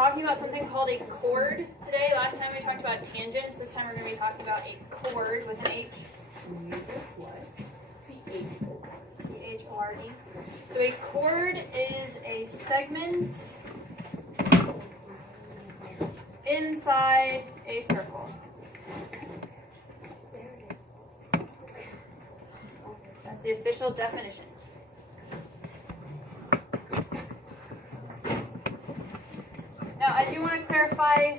talking about something called a chord today. Last time we talked about tangents. This time we're going to be talking about a chord with an H. C-H-O-R-D. So a chord is a segment inside a circle. That's the official definition. Now, I do want to clarify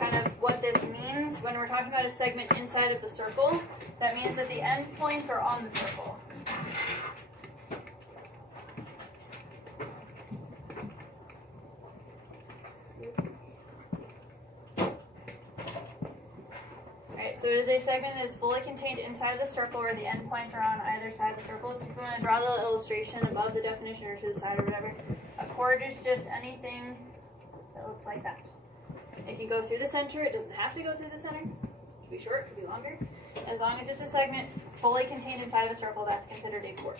kind of what this means. When we're talking about a segment inside of the circle, that means that the endpoints are on the circle. Alright, so it is a segment that is fully contained inside of the circle where the endpoints are on either side of the circle. So if you want to draw the little illustration above the definition or to the side or whatever, a chord is just anything that looks like that. It can go through the center. It doesn't have to go through the center. It could be short, it could be longer. As long as it's a segment fully contained inside of a circle, that's considered a chord.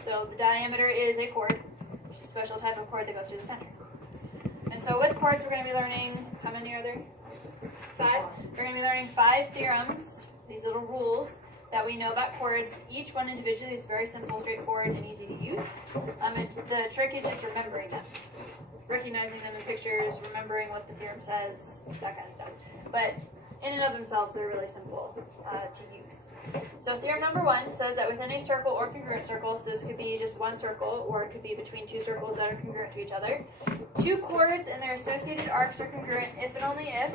So the diameter is a chord, which is a special type of chord that goes through the center. And so with chords, we're going to be learning, how many are there? 5. We're going to be learning 5 theorems, these little rules that we know about chords. Each one individually is very simple, straightforward, and easy to use. The trick is just remembering them. Recognizing them in pictures, remembering what the theorem says, that kind of stuff. But in and of themselves, they're really simple to use. So theorem number 1 says that within a circle or congruent circle, so this could be just one circle, or it could be between two circles that are congruent to each other, 2 chords and their associated arcs are congruent if and only if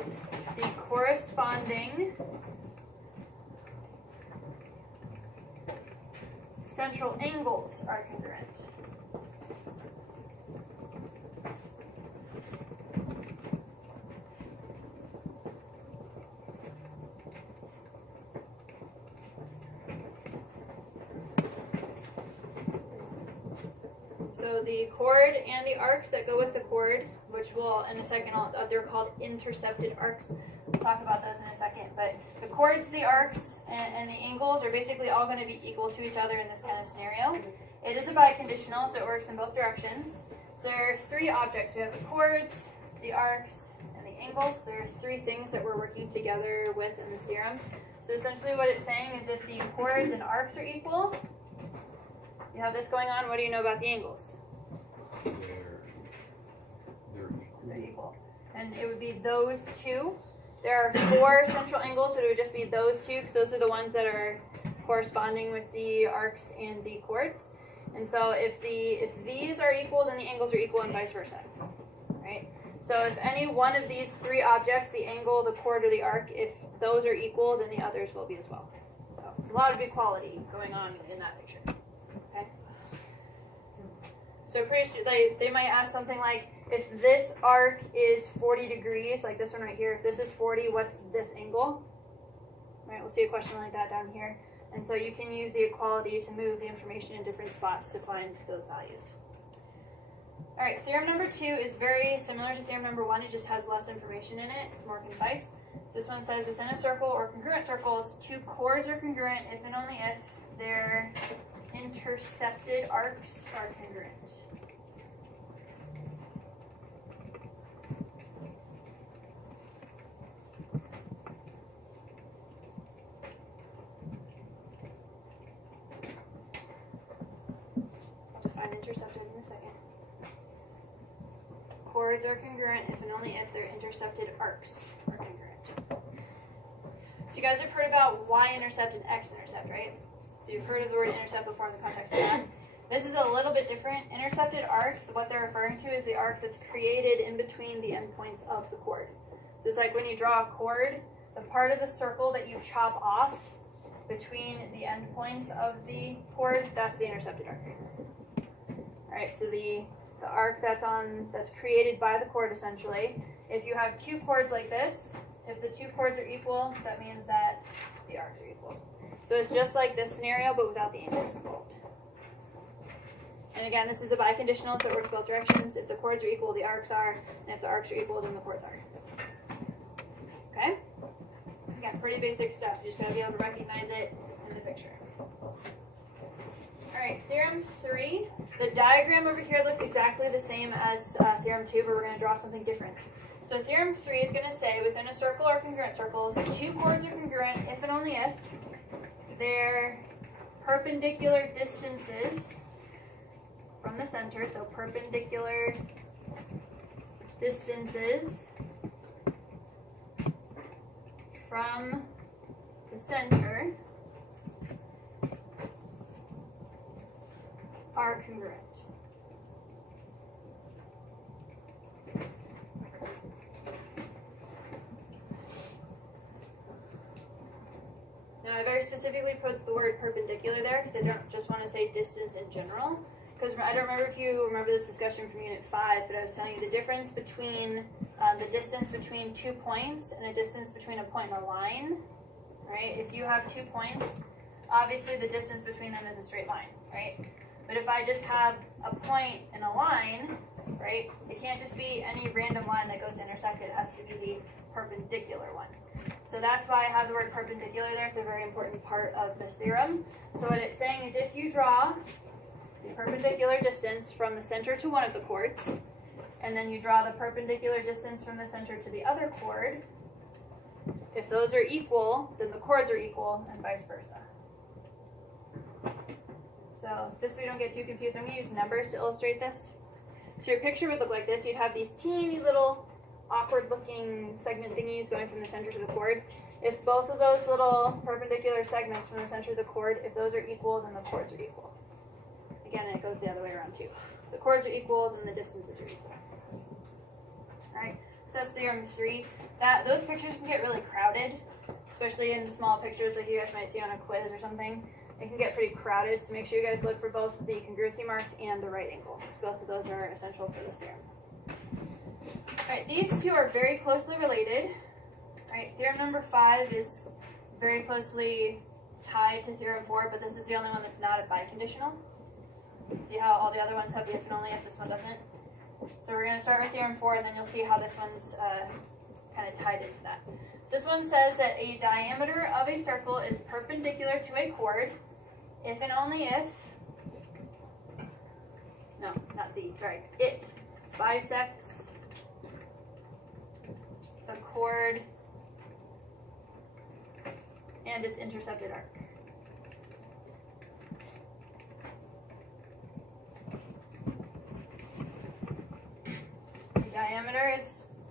the corresponding central angles are congruent. So the chord and the arcs that go with the chord, which will, in a second, they're called intercepted arcs. We'll talk about those in a second. But the chords, the arcs, and the angles are basically all going to be equal to each other in this kind of scenario. It is a biconditional, so it works in both directions. So there are 3 objects. We have the chords, the arcs, and the angles. There are 3 things that we're working together with in this theorem. So essentially what it's saying is if the chords and arcs are equal, you have this going on, what do you know about the angles? They're equal. And it would be those 2. There are 4 central angles, but it would just be those 2, because those are the ones that are corresponding with the arcs and the chords. And so if these are equal, then the angles are equal and vice versa. Right? So if any one of these 3 objects, the angle, the chord, or the arc, if those are equal, then the others will be as well. So there's a lot of equality going on in that picture. Okay? So they might ask something like, if this arc is 40 degrees, like this one right here, if this is 40, what's this angle? Right, we'll see a question like that down here. And so you can use the equality to move the information in different spots to find those values. All right, theorem number 2 is very similar to theorem number 1. It just has less information in it. It's more concise. So this one says within a circle or congruent circles, 2 chords are congruent if and only if their intercepted arcs are congruent. Intercepted in a second. Chords are congruent if and only if their intercepted arcs are congruent. So you guys have heard about y-intercept and x-intercept, right? So you've heard of the word intercept before in the context of that. This is a little bit different. Intercepted arc, what they're referring to is the arc that's created in between the endpoints of the chord. So it's like when you draw a chord, the part of the circle that you chop off between the endpoints of the chord, that's the intercepted arc. Alright, so the arc that's created by the chord essentially. If you have 2 chords like this, if the 2 chords are equal, that means that the arcs are equal. So it's just like this scenario, but without the angles involved. And again, this is a biconditional, so it works both directions. If the chords are equal, the arcs are, and if the arcs are equal, then the chords are. Okay? Again, pretty basic stuff. You just gotta be able to recognize it in the picture. Alright, theorem 3 The diagram over here looks exactly the same as Theorem 2, but we're going to draw something different. So Theorem 3 is going to say within a circle or congruent circles, two chords are congruent if and only if their perpendicular distances from the center, so perpendicular distances from the center are congruent. Now I very specifically put the word perpendicular there because I don't just want to say distance in general. Because I don't remember if you remember this discussion from Unit 5, but I was telling you the difference between the distance between 2 points and a distance between a point and a line, right? If you have 2 points, obviously the distance between them is a straight line, right? But if I just have a point and a line, right, it can't just be any random line that goes to intersect, it has to be the perpendicular one. So that's why I have the word perpendicular there. It's a very important part of this theorem. So what it's saying is if you draw the perpendicular distance from the center to one of the chords, and then you draw the perpendicular distance from the center to the other chord, if those are equal, then the chords are equal, and vice versa. So just so we don't get too confused, I'm going to use numbers to illustrate this. So your picture would look like this. You'd have these teeny little awkward looking segment thingies going from the center to the chord. If both of those little perpendicular segments from the center to the chord, if those are equal, then the chords are equal. Again, it goes the other way around too. If the chords are equal, then the distances are equal. Alright, so that's Theorem 3. Those pictures can get really crowded, especially in small pictures like you guys might see on a quiz or something. It can get pretty crowded, so make sure you guys look for both the congruency marks and the right angle, because both of those are essential for this theorem. Alright, these two are very closely related. Alright, theorem number 5 is very closely tied to theorem 4, but this is the only one that's not a biconditional. See how all the other ones have the if and only if, this one doesn't? So we're going to start with theorem 4, and then you'll see how this one's kind of tied into that. So this one says that a diameter of a circle is perpendicular to a chord if and only if, no, not the, sorry, it bisects the chord and its intercepted arc.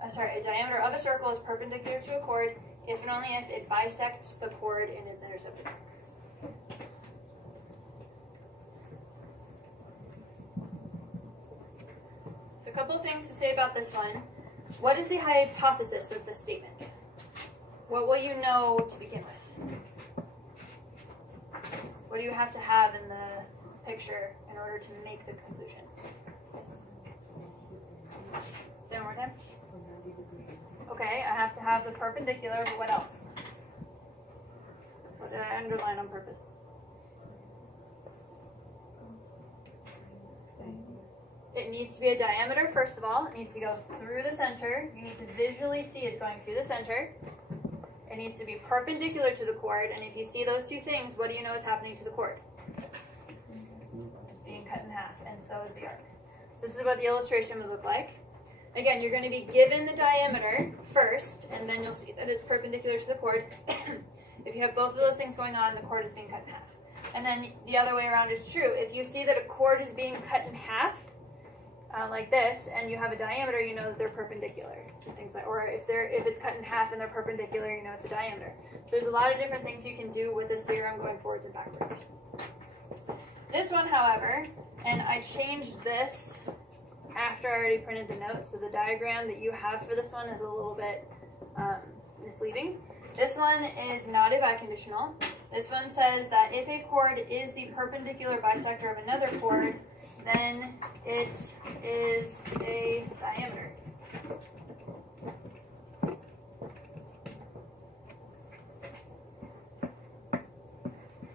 A diameter of a circle is perpendicular to a chord if and only if it bisects the chord in its intercepted arc. So a couple of things to say about this one. What is the hypothesis of this statement? What will you know to begin with? What do you have to have in the picture in order to make the conclusion? Yes? Say one more time. Okay, I have to have the perpendicular, but what else? What did I underline on purpose? It needs to be a diameter, first of all. It needs to go through the center. You need to visually see it's going through the center. It needs to be perpendicular to the chord, and if you see those two things, what do you know is happening to the chord? It's being cut in half, and so is the arc. So this is what the illustration would look like. Again, you're going to be given the diameter first, and then you'll see that it's perpendicular to the chord. If you have both of those things going on, the chord is being cut in half. And then the other way around is true. If you see that a chord is being cut in half, like this, and you have a diameter, you know that they're perpendicular. Things like, or if it's cut in half and they're perpendicular, you know it's a diameter. So there's a lot of different things you can do with this theorem going forwards and backwards. This one, however, and I changed this after I already printed the notes, so the diagram that you have for this one is a little bit misleading. This one is not a biconditional. This one says that if a chord is the perpendicular bisector of another chord, then it is a diameter.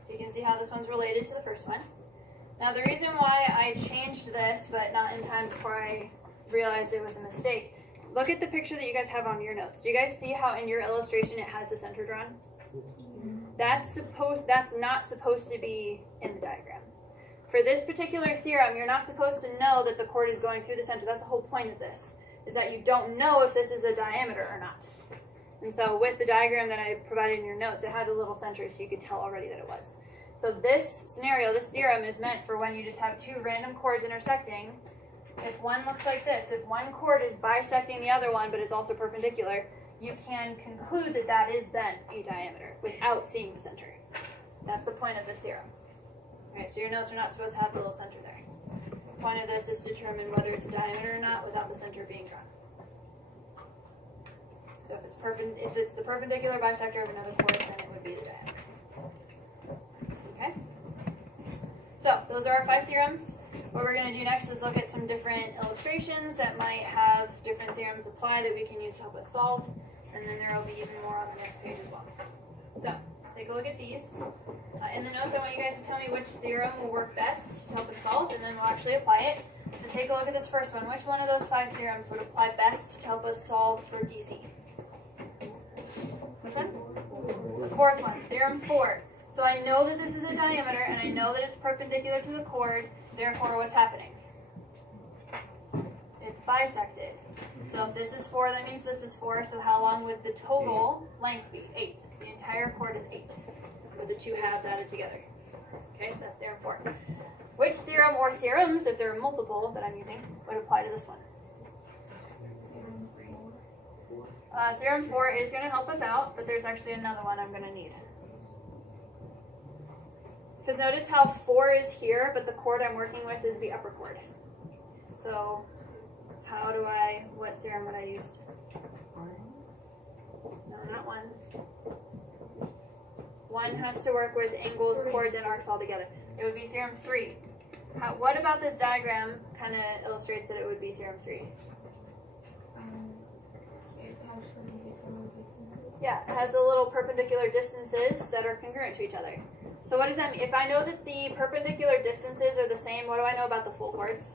So you can see how this one's related to the first one. Now the reason why I changed this, but not in time before I realized it was a mistake, look at the picture that you guys have on your notes. Do you guys see how in your illustration it has the center drawn? That's not supposed to be in the diagram. For this particular theorem, you're not supposed to know that the chord is going through the center. That's the whole point of this, is that you don't know if this is a diameter or not. And so with the diagram that I provided in your notes, it had a little center so you could tell already that it was. So this scenario, this theorem is meant for when you just have two random chords intersecting. If one looks like this, if one chord is bisecting the other one, but it's also perpendicular, you can conclude that that is then a diameter without seeing the center. That's the point of this theorem. Okay, so your notes are not supposed to have a little center there. The point of this is to determine whether it's a diameter or not without the center being drawn. So if it's the perpendicular bisector of another chord, then it would be the diameter. Okay? So those are our 5 theorems. What we're going to do next is look at some different illustrations that might have different theorems apply that we can use to help us solve. And then there will be even more on the next page as well. So let's take a look at these. In the notes, I want you guys to tell me which theorem will work best to help us solve, and then we'll actually apply it. So take a look at this first one. Which one of those 5 theorems would apply best to help us solve for DC? Which one? The 4th one, theorem 4. So I know that this is a diameter, and I know that it's perpendicular to the chord. Therefore, what's happening? It's bisected. So if this is 4, that means this is 4. So how long would the total length be? 8. The entire chord is 8, with the 2 halves added together. Okay, so that's theorem 4. Which theorem or theorems, if there are multiple that I'm using, would apply to this one? Theorem 4 is going to help us out, but there's actually another one I'm going to need. Because notice how 4 is here, but the chord I'm working with is the upper chord. So what theorem would I use? No, not 1. 1 has to work with angles, chords, and arcs all together. It would be theorem 3. What about this diagram kind of illustrates that it would be theorem 3? Yeah, it has the little perpendicular distances that are congruent to each other. So what does that mean? If I know that the perpendicular distances are the same, what do I know about the full chords?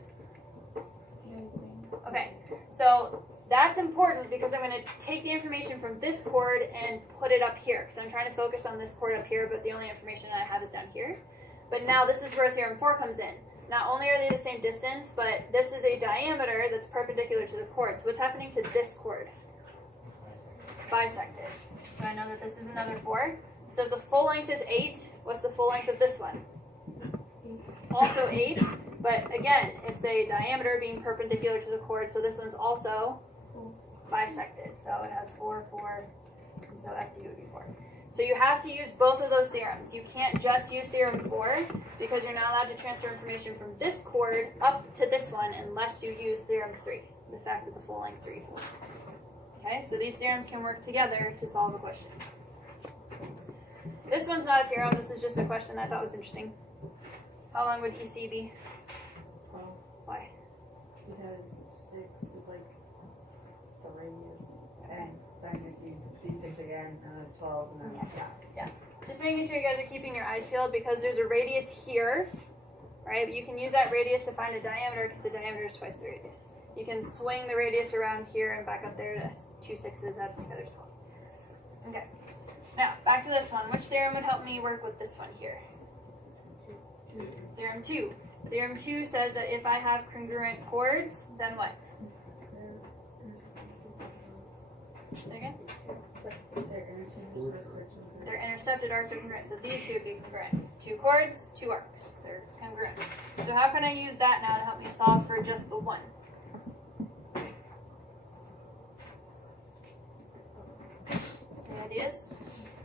Okay, so that's important because I'm going to take the information from this chord and put it up here. Because I'm trying to focus on this chord up here, but the only information I have is down here. But now this is where theorem 4 comes in. Not only are they the same distance, but this is a diameter that's perpendicular to the chord. So what's happening to this chord? Bisected. So I know that this is another 4. So if the full length is 8, what's the full length of this one? Also 8, but again, it's a diameter being perpendicular to the chord, so this one's also bisected. So it has 4, 4, and so FD would be 4. So you have to use both of those theorems. You can't just use theorem 4 because you're not allowed to transfer information from this chord up to this one unless you use theorem 3, the fact that the full length 3. Okay, so these theorems can work together to solve a question. This one's not a theorem, this is just a question I thought was interesting. How long would EC be? 12. Why? Because 6 is like the radius. And then if you do 6 again, it's 12. And then Yeah. Just making sure you guys are keeping your eyes peeled because there's a radius here, right? But you can use that radius to find a diameter because the diameter is twice the radius. You can swing the radius around here and back up there to 2 6's added together is 12. Okay. Now, back to this one. Which theorem would help me work with this one here? Theorem 2. Theorem 2 says that if I have congruent chords, then what? Say again? Their intercepted arcs are congruent. So these two would be congruent. 2 chords, 2 arcs. They're congruent. So how can I use that now to help me solve for just the one? Any ideas?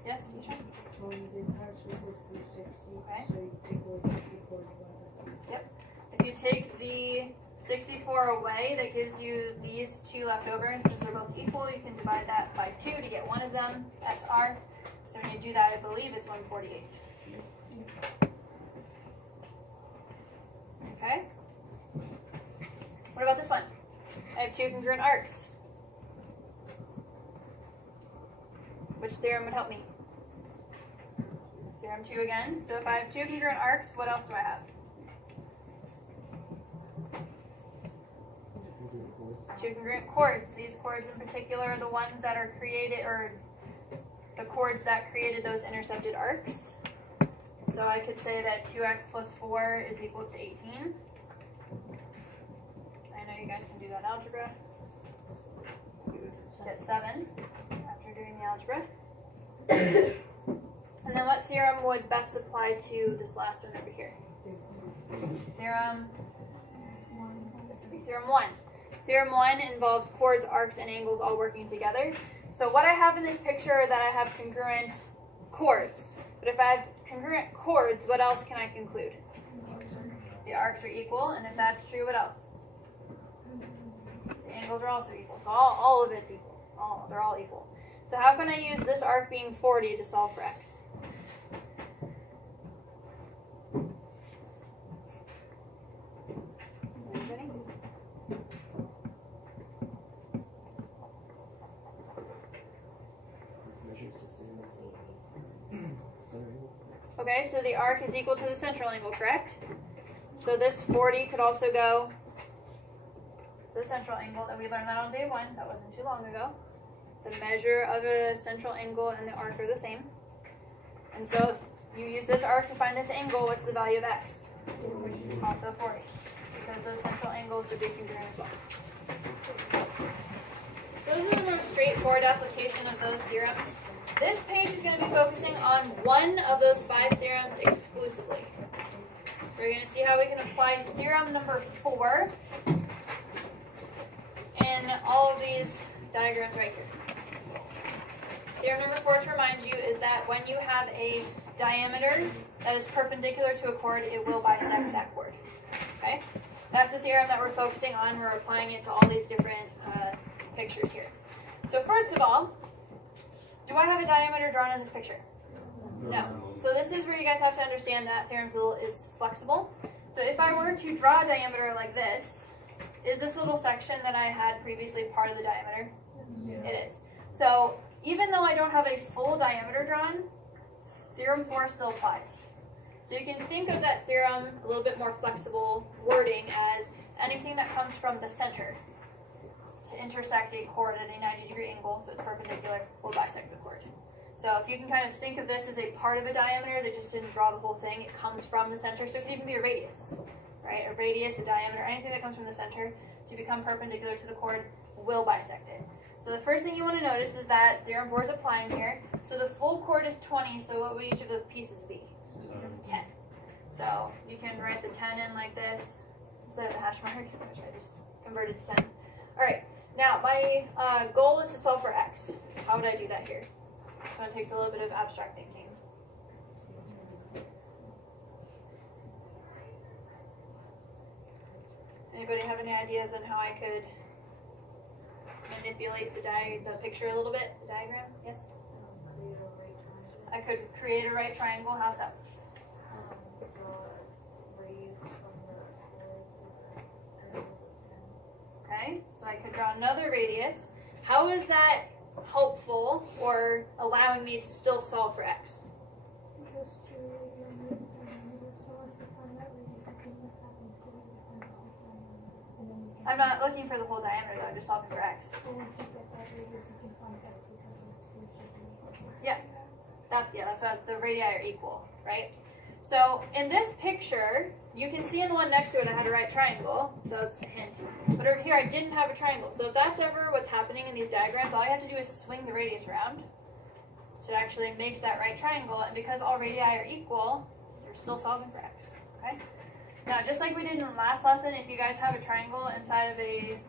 Yes, you try? Well, you did partially go through 60. Okay. So you take away 64 divided. Yep. If you take the 64 away, that gives you these 2 left over. And since they're both equal, you can divide that by 2 to get one of them, SR. So when you do that, I believe it's 148. Okay. What about this one? I have 2 congruent arcs. Which theorem would help me? Theorem 2 again. So if I have 2 congruent arcs, what else do I have? 2 congruent chords. These chords in particular are the ones that are created, or the chords that created those intercepted arcs. So I could say that 2x plus 4 is equal to 18. I know you guys can do that algebra. Get 7 after doing the algebra. And then what theorem would best apply to this last one over here? Theorem 1. This would be theorem 1. Theorem 1 involves chords, arcs, and angles all working together. So what I have in this picture are that I have congruent chords. But if I have congruent chords, what else can I conclude? The arcs are equal, and if that's true, what else? The angles are also equal. So all of it's equal. They're all equal. So how can I use this arc being 40 to solve for x? Anybody? Okay, so the arc is equal to the central angle, correct? So this 40 could also go to the central angle, and we learned that on day 1. That wasn't too long ago. The measure of a central angle and the arc are the same. And so if you use this arc to find this angle, what's the value of x? Also 40, because those central angles would be congruent as well. So this is the most straightforward application of those theorems. This page is going to be focusing on one of those 5 theorems exclusively. We're going to see how we can apply theorem number 4 in all of these diagrams right here. Theorem number 4, to remind you, is that when you have a diameter that is perpendicular to a chord, it will bisect that chord. Okay? That's the theorem that we're focusing on. We're applying it to all these different pictures here. So first of all, do I have a diameter drawn in this picture? No. So this is where you guys have to understand that theorem is flexible. So if I were to draw a diameter like this, is this little section that I had previously part of the diameter? Yeah. It is. So even though I don't have a full diameter drawn, theorem 4 still applies. So you can think of that theorem, a little bit more flexible wording, as anything that comes from the center to intersect a chord at a 90-degree angle, so it's perpendicular, will bisect the chord. So if you can kind of think of this as a part of a diameter, they just didn't draw the whole thing, it comes from the center, so it could even be a radius, right? A radius, a diameter, anything that comes from the center to become perpendicular to the chord will bisect it. So the first thing you want to notice is that theorem 4 is applying here. So the full chord is 20, so what would each of those pieces be? 10. So you can write the 10 in like this instead of the hash marks, which I just converted to 10. All right, now my goal is to solve for x. How would I do that here? So it takes a little bit of abstract thinking. Anybody have any ideas on how I could manipulate the picture a little bit, the diagram? Yes? I could create a right triangle. How's that? Okay, so I could draw another radius. How is that helpful or allowing me to still solve for x? I'm not looking for the whole diameter though, I'm just solving for x. Yeah, that's why the radii are equal, right? So in this picture, you can see in the one next to it I had a right triangle, so that's a hint. But over here I didn't have a triangle. So if that's ever what's happening in these diagrams, all you have to do is swing the radius around. So it actually makes that right triangle, and because all radii are equal, you're still solving for x, okay? Now, just like we did in the last lesson, if you guys have a triangle inside of a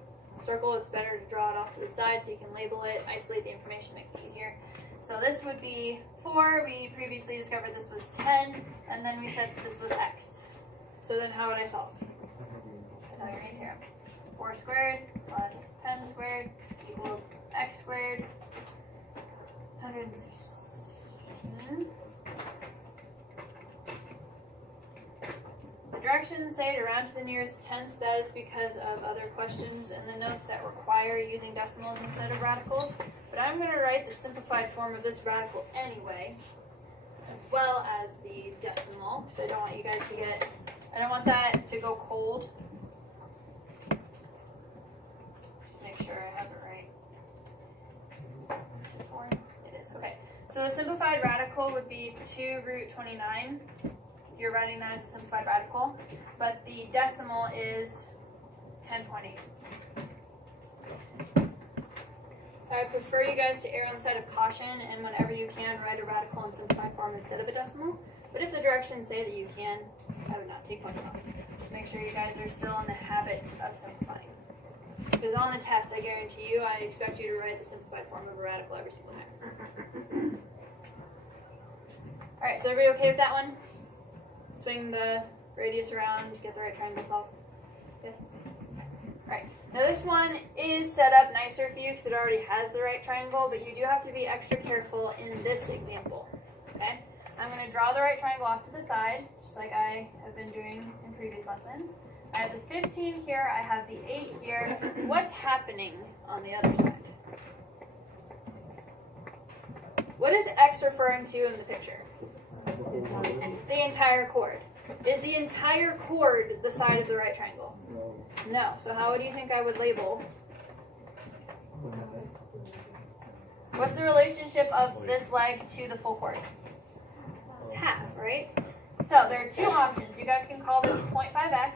circle, it's better to draw it off to the side so you can label it, isolate the information, makes it easier. So this would be 4, we previously discovered this was 10, and then we said this was x. So then how would I solve? Pythagorean theorem. 4 squared plus 10 squared equals x squared, 116. The directions say to round to the nearest tenth. That is because of other questions in the notes that require using decimals instead of radicals. But I'm going to write the simplified form of this radical anyway, as well as the decimal, because I don't want you guys to I don't want that to go cold. Just make sure I have it right. Is it 4? It is. Okay. So the simplified radical would be 2 root 29 you're writing that as a simplified radical, but the decimal is 10.8. I would prefer you guys to err on the side of caution, and whenever you can, write a radical in simplified form instead of a decimal. But if the directions say that you can, I would not take points off. Just make sure you guys are still in the habit of simplifying. Because on the test, I guarantee you, I expect you to write the simplified form of a radical every single time. Alright, so everybody okay with that one? Swing the radius around, get the right triangle solved. Yes? Alright, now this one is set up nicer for you because it already has the right triangle, but you do have to be extra careful in this example. Okay? I'm going to draw the right triangle off to the side, just like I have been doing in previous lessons. I have the 15 here, I have the 8 here. What's happening on the other side? What is X referring to in the picture? The entire chord. Is the entire chord the side of the right triangle? No. So how do you think I would label? What's the relationship of this leg to the full chord? It's half, right? So there are two options. You guys can call this 0.5x.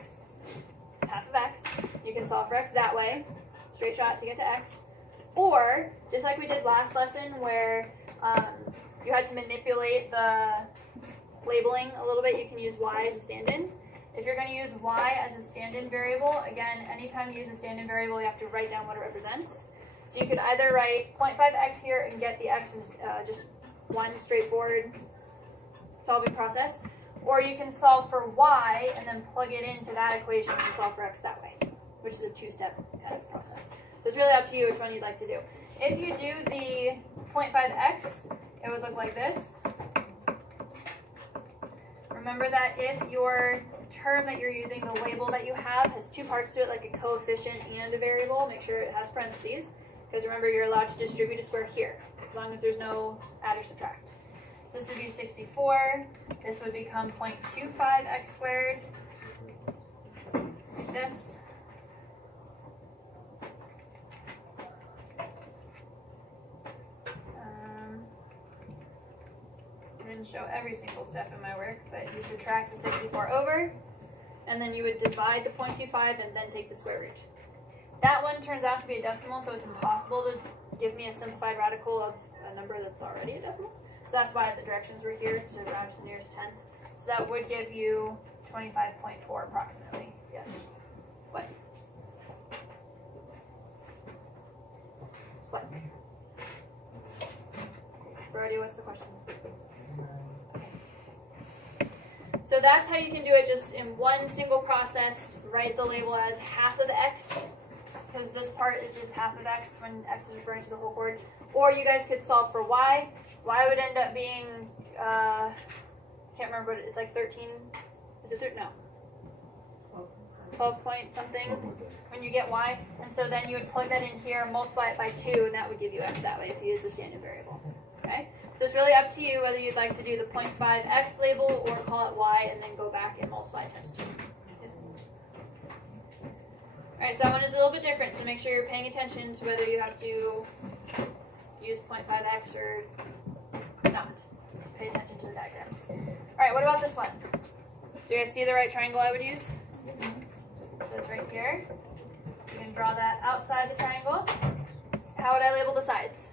It's half of x. You can solve for x that way. Straight shot to get to x. Or, just like we did last lesson where you had to manipulate the labeling a little bit, you can use y as a stand-in. If you're going to use y as a stand-in variable, again, anytime you use a stand-in variable, you have to write down what it represents. So you could either write 0.5x here and get the x in just one straightforward solving process, or you can solve for y and then plug it into that equation and solve for x that way, which is a two-step kind of process. So it's really up to you which one you'd like to do. If you do the 0.5x, it would look like this. Remember that if your term that you're using, the label that you have, has two parts to it, like a coefficient and a variable, make sure it has parentheses. Because remember, you're allowed to distribute a square here, as long as there's no add or subtract. So this would be 64. This would become 0.25x squared, like this. I didn't show every single step in my work, but you subtract the 64 over, and then you would divide the 0.25 and then take the square root. That one turns out to be a decimal, so it's impossible to give me a simplified radical of a number that's already a decimal. So that's why the directions were here, to round to the nearest tenth. So that would give you 25.4 approximately. Yes. What? What? Brody, what's the question? So that's how you can do it, just in one single process. Write the label as half of x, because this part is just half of x when x is referring to the whole chord. Or you guys could solve for y. Y would end up being, can't remember what it is, like 13, is it 13? No. 12 point something when you get y. And so then you would plug that in here, multiply it by 2, and that would give you x that way if you use the standard variable. Okay? So it's really up to you whether you'd like to do the 0.5x label or call it y and then go back and multiply times 2. Yes. Alright, so that one is a little bit different, so make sure you're paying attention to whether you have to use 0.5x or not. Just pay attention to the diagram. Alright, what about this one? Do you guys see the right triangle I would use? So it's right here. You can draw that outside the triangle. How would I label the sides?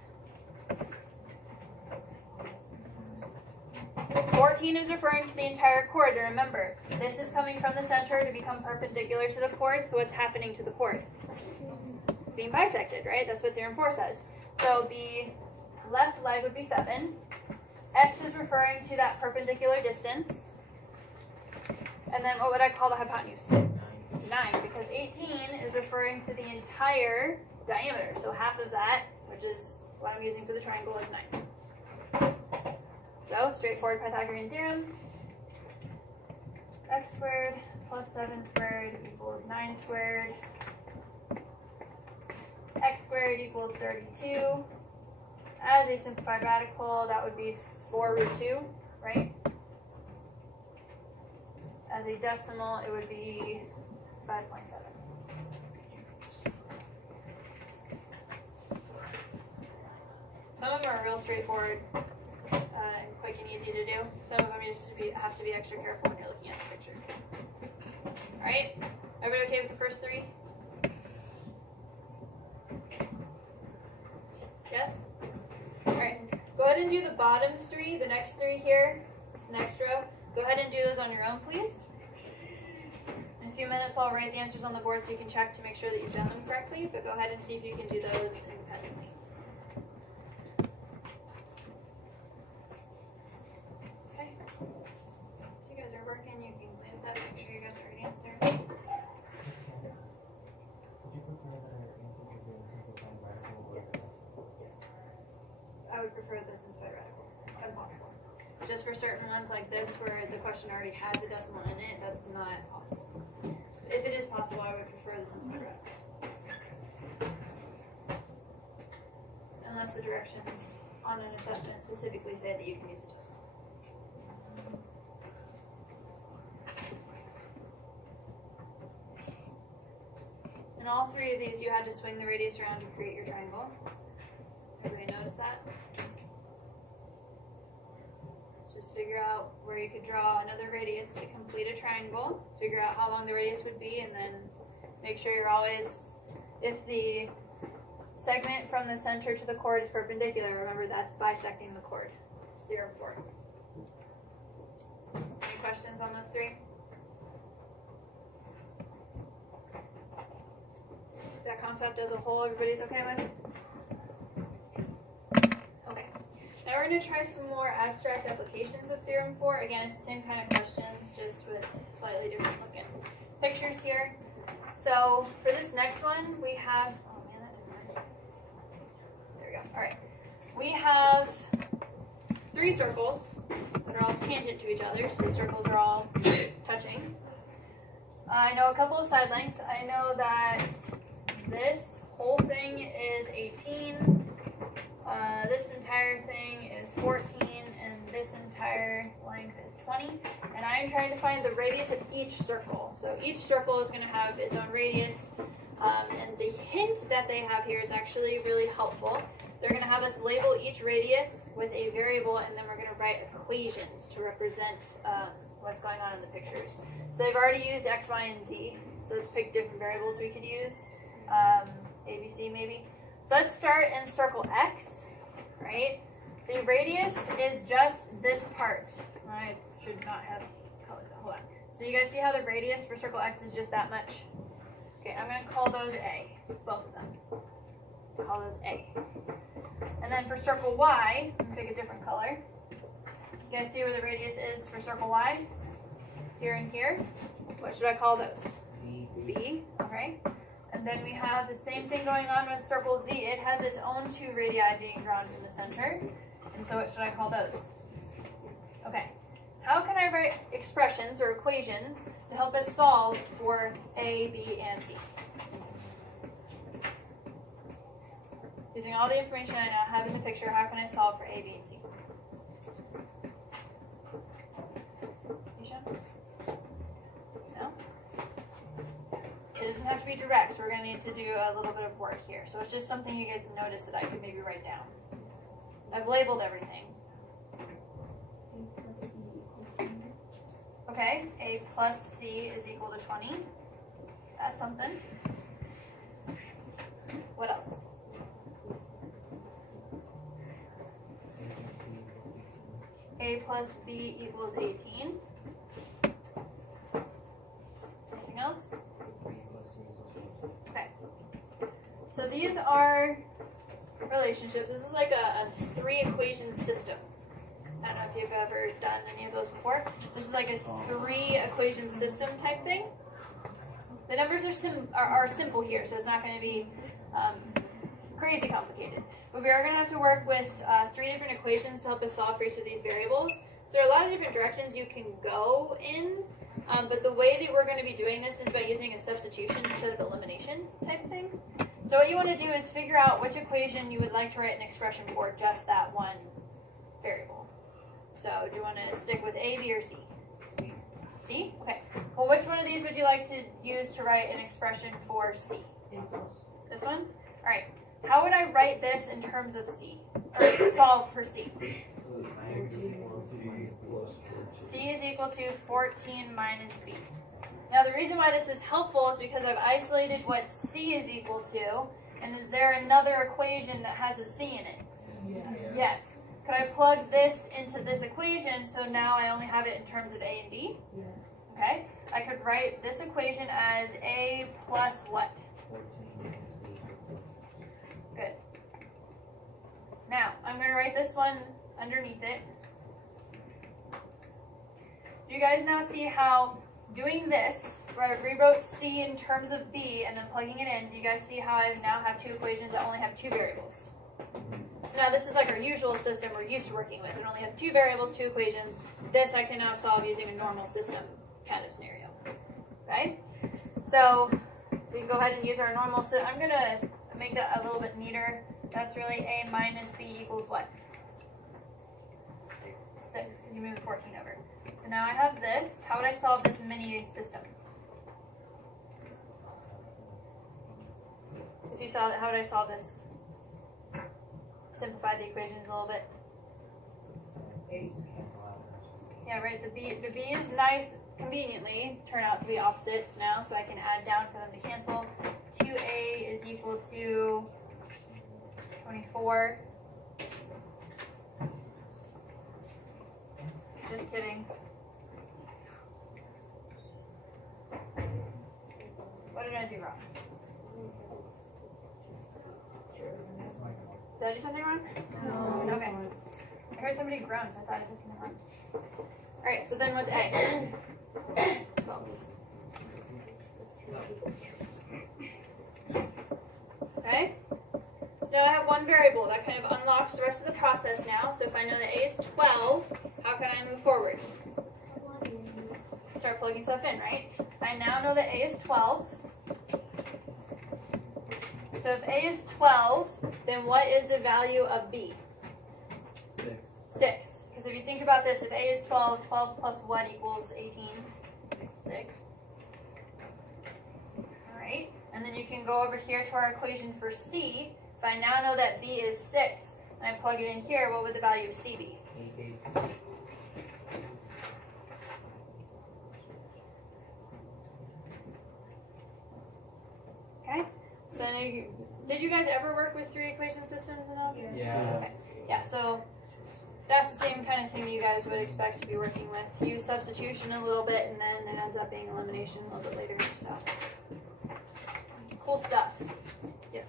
14 is referring to the entire chord. And remember, this is coming from the center to become perpendicular to the chord. So what's happening to the chord? Being bisected, right? That's what theorem 4 says. So the left leg would be 7. X is referring to that perpendicular distance. And then what would I call the hypotenuse? 9, because 18 is referring to the entire diameter. So half of that, which is what I'm using for the triangle, is 9. So, straightforward Pythagorean theorem. X squared plus 7 squared equals 9 squared. X squared equals 32. As a simplified radical, that would be 4 root 2, right? As a decimal, it would be 5.7. Some of them are real straightforward and quick and easy to do. Some of them you just have to be extra careful when you're looking at the picture. Alright, everybody okay with the first three? Yes? Alright, go ahead and do the bottom three, the next three here, this next row. Go ahead and do those on your own, please. In a few minutes, I'll write the answers on the board so you can check to make sure that you've done them correctly, but go ahead and see if you can do those independently. Okay. If you guys are working, you can glance at it, make sure you got the right answer. I would prefer the simplified radical, if possible. Just for certain ones like this where the question already has a decimal in it, that's not possible. If it is possible, I would prefer the simplified radical. Unless the directions on an assessment specifically say that you can use a decimal. In all three of these, you had to swing the radius around to create your triangle. Everybody notice that? Just figure out where you could draw another radius to complete a triangle. Figure out how long the radius would be, and then make sure you're always, if the segment from the center to the chord is perpendicular, remember that's bisecting the chord. It's theorem 4. Any questions on those three? That concept as a whole, everybody's okay with? Okay. Now we're going to try some more abstract applications of theorem 4. Again, it's the same kind of questions, just with slightly different looking pictures here. So for this next one, we have, oh man, that didn't work. There we go. All right. We have 3 circles that are all tangent to each other, so the circles are all touching. I know a couple of side lengths. I know that this whole thing is 18. This entire thing is 14, and this entire length is 20. And I'm trying to find the radius of each circle. So each circle is going to have its own radius. And the hint that they have here is actually really helpful. They're going to have us label each radius with a variable, and then we're going to write equations to represent what's going on in the pictures. So they've already used x, y, and z. So let's pick different variables we could use. A, B, C maybe. So let's start in circle X, right? The radius is just this part. I should not have colored that. Hold on. So you guys see how the radius for circle X is just that much? Okay, I'm going to call those A, both of them. Call those A. And then for circle Y, I'm going to pick a different color. You guys see where the radius is for circle Y? Here and here. What should I call those? B, okay. And then we have the same thing going on with circle Z. It has its own 2 radii being drawn from the center. And so what should I call those? Okay. How can I write expressions or equations to help us solve for A, B, and C? Using all the information I now have in the picture, how can I solve for A, B, and C? No? It doesn't have to be direct. We're going to need to do a little bit of work here. So it's just something you guys notice that I could maybe write down. I've labeled everything. Okay, A plus C is equal to 20. That's something. What else? A plus B equals 18. Anything else? Okay. So these are relationships. This is like a 3-equation system. I don't know if you've ever done any of those before. This is like a 3-equation system type thing. The numbers are simple here, so it's not going to be crazy complicated. But we are going to have to work with 3 different equations to help us solve for each of these variables. So there are a lot of different directions you can go in, but the way that we're going to be doing this is by using a substitution instead of elimination type thing. So what you want to do is figure out which equation you would like to write an expression for just that one variable. So do you want to stick with A, B, or C? C? Okay. Well, which one of these would you like to use to write an expression for C? This one? All right. How would I write this in terms of C? Or solve for C? C is equal to 14 minus B. Now the reason why this is helpful is because I've isolated what C is equal to, and is there another equation that has a C in it? Yes. Could I plug this into this equation so now I only have it in terms of A and B? Okay. I could write this equation as A plus what? Good. Now, I'm going to write this one underneath it. Do you guys now see how doing this, where I rewrote C in terms of B and then plugging it in, do you guys see how I now have two equations that only have two variables? So now this is like our usual system we're used to working with. It only has two variables, two equations. This I can now solve using a normal system kind of scenario. Okay? So we can go ahead and use our normal system. I'm going to make that a little bit neater. That's really A minus B equals what? 6, because you moved 14 over. So now I have this. How would I solve this mini system? If you saw that, how would I solve this? Simplify the equations a little bit. Yeah, right. The B is nice, conveniently turn out to be opposites now, so I can add down for them to cancel. 2A is equal to 24. Just kidding. What did I do wrong? Did I do something wrong? No. Okay. I heard somebody groan, so I thought I did something wrong. Alright, so then what's A? Okay? So now I have one variable. That kind of unlocks the rest of the process now. So if I know that A is 12, how can I move forward? Start plugging stuff in, right? I now know that A is 12. So if A is 12, then what is the value of B? 6. Because if you think about this, if A is 12, 12 plus what equals 18? 6. Alright, and then you can go over here to our equation for C. If I now know that B is 6, and I plug it in here, what would the value of C be? Okay, so I know did you guys ever work with 3 equation systems and all? Yeah. Okay. Yeah, so that's the same kind of thing you guys would expect to be working with. Use substitution a little bit, and then it ends up being elimination a little bit later. So, cool stuff. Yes.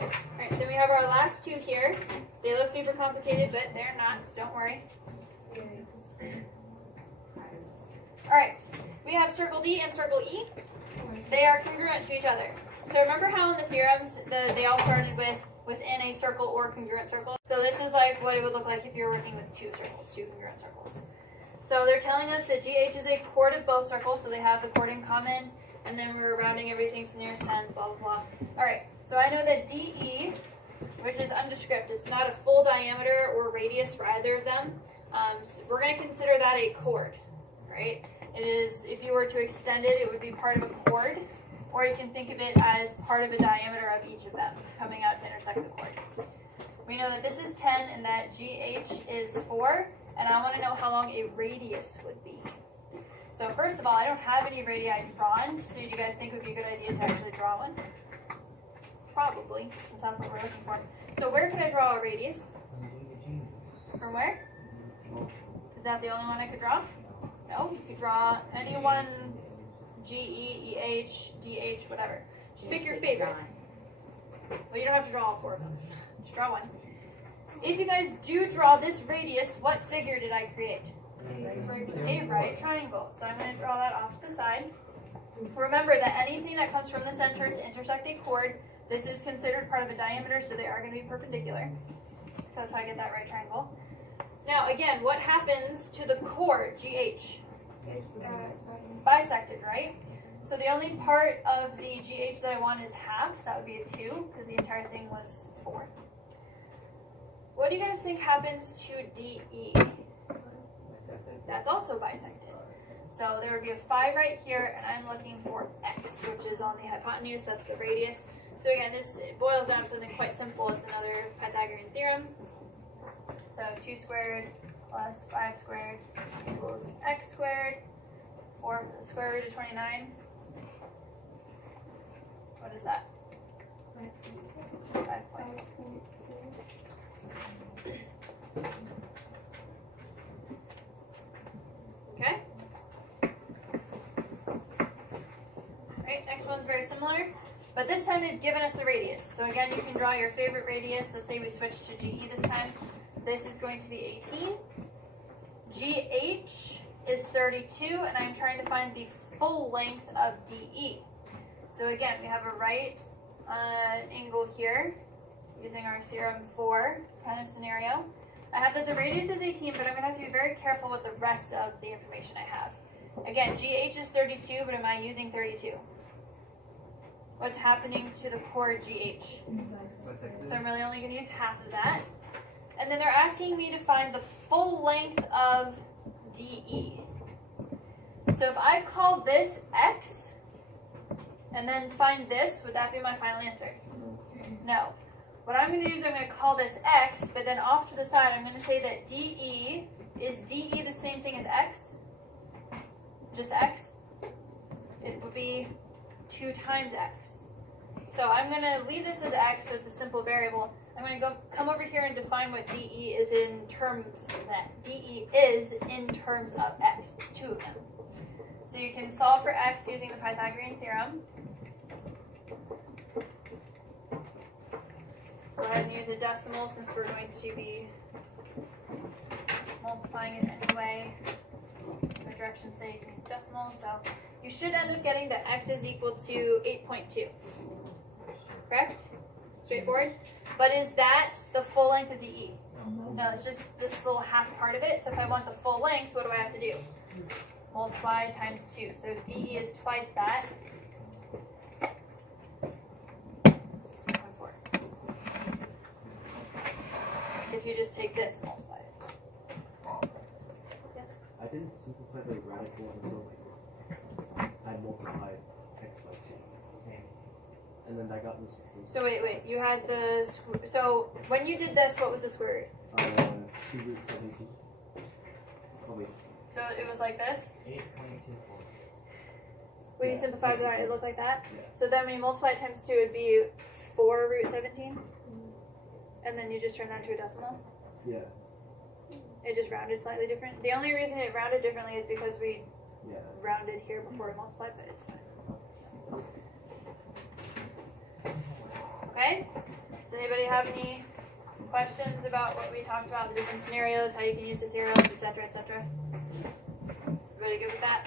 Alright, then we have our last 2 here. They look super complicated, but they're not, so don't worry. Alright, we have circle D and circle E. They are congruent to each other. So remember how in the theorems, they all started with within a circle or congruent circle? So this is like what it would look like if you're working with 2 circles, 2 congruent circles. So they're telling us that GH is a chord of both circles, so they have the chord in common, and then we're rounding everything to the nearest 10, blah, blah, blah. Alright, so I know that DE, which is undescript, it's not a full diameter or radius for either of them. So we're going to consider that a chord, right? It is, if you were to extend it, it would be part of a chord, or you can think of it as part of a diameter of each of them, coming out to intersect the chord. We know that this is 10 and that GH is 4, and I want to know how long a radius would be. So first of all, I don't have any radii drawn, so do you guys think it would be a good idea to actually draw one? Probably, since that's what we're looking for. So where could I draw a radius? From where? Is that the only one I could draw? No, you could draw any one, GE, EH, DH, whatever. Just pick your favorite. Well, you don't have to draw all 4 of them. Just draw one. If you guys do draw this radius, what figure did I create? A right triangle. So I'm going to draw that off to the side. Remember that anything that comes from the center to intersect a chord, this is considered part of a diameter, so they are going to be perpendicular. So that's how I get that right triangle. Now again, what happens to the chord, GH? It's bisected, right? So the only part of the GH that I want is half, so that would be a 2, because the entire thing was 4. What do you guys think happens to DE? That's also bisected. So there would be a 5 right here, and I'm looking for X, which is on the hypotenuse, that's the radius. So again, this boils down to something quite simple. It's another Pythagorean theorem. So 2 squared plus 5 squared equals x squared. 4 to the square root of 29. What is that? 5 point. Okay. Right, next one's very similar, but this time they've given us the radius. So again, you can draw your favorite radius. Let's say we switch to GE this time. This is going to be 18. GH is 32, and I'm trying to find the full length of DE. So again, we have a right angle here, using our theorem 4 kind of scenario. I have that the radius is 18, but I'm going to have to be very careful with the rest of the information I have. Again, GH is 32, but am I using 32? What's happening to the chord GH? So I'm really only going to use half of that. And then they're asking me to find the full length of DE. So if I call this X, and then find this, would that be my final answer? No. What I'm going to do is I'm going to call this X, but then off to the side I'm going to say that DE, is DE the same thing as X? Just X? It would be 2 times X. So I'm going to leave this as X, so it's a simple variable. I'm going to come over here and define what DE is in terms of that. DE is in terms of X, 2 of them. So you can solve for X using the Pythagorean theorem. So go ahead and use a decimal since we're going to be multiplying it anyway. For direction's sake, use decimal. So you should end up getting that X is equal to 8.2. Correct? Straightforward? But is that the full length of DE? No, it's just this little half part of it. So if I want the full length, what do I have to do? Multiply times 2. So DE is twice that. 16.4. If you just take this and multiply it. Yes? I didn't simplify the radical until like I multiplied x by 2. And then I got the 16. So wait. You had the... So when you did this, what was the square root? 2 root 17. Oh wait. So it was like this? 8.24. When you simplified that, it looked like that? Yeah. So then when you multiply it times 2, it would be 4 root 17? And then you just turn that into a decimal? Yeah. It just rounded slightly different. The only reason it rounded differently is because we rounded here before we multiplied, but it's fine. Okay? Does anybody have any questions about what we talked about, the different scenarios, how you can use the theorems, etc., etc.? Everybody good with that?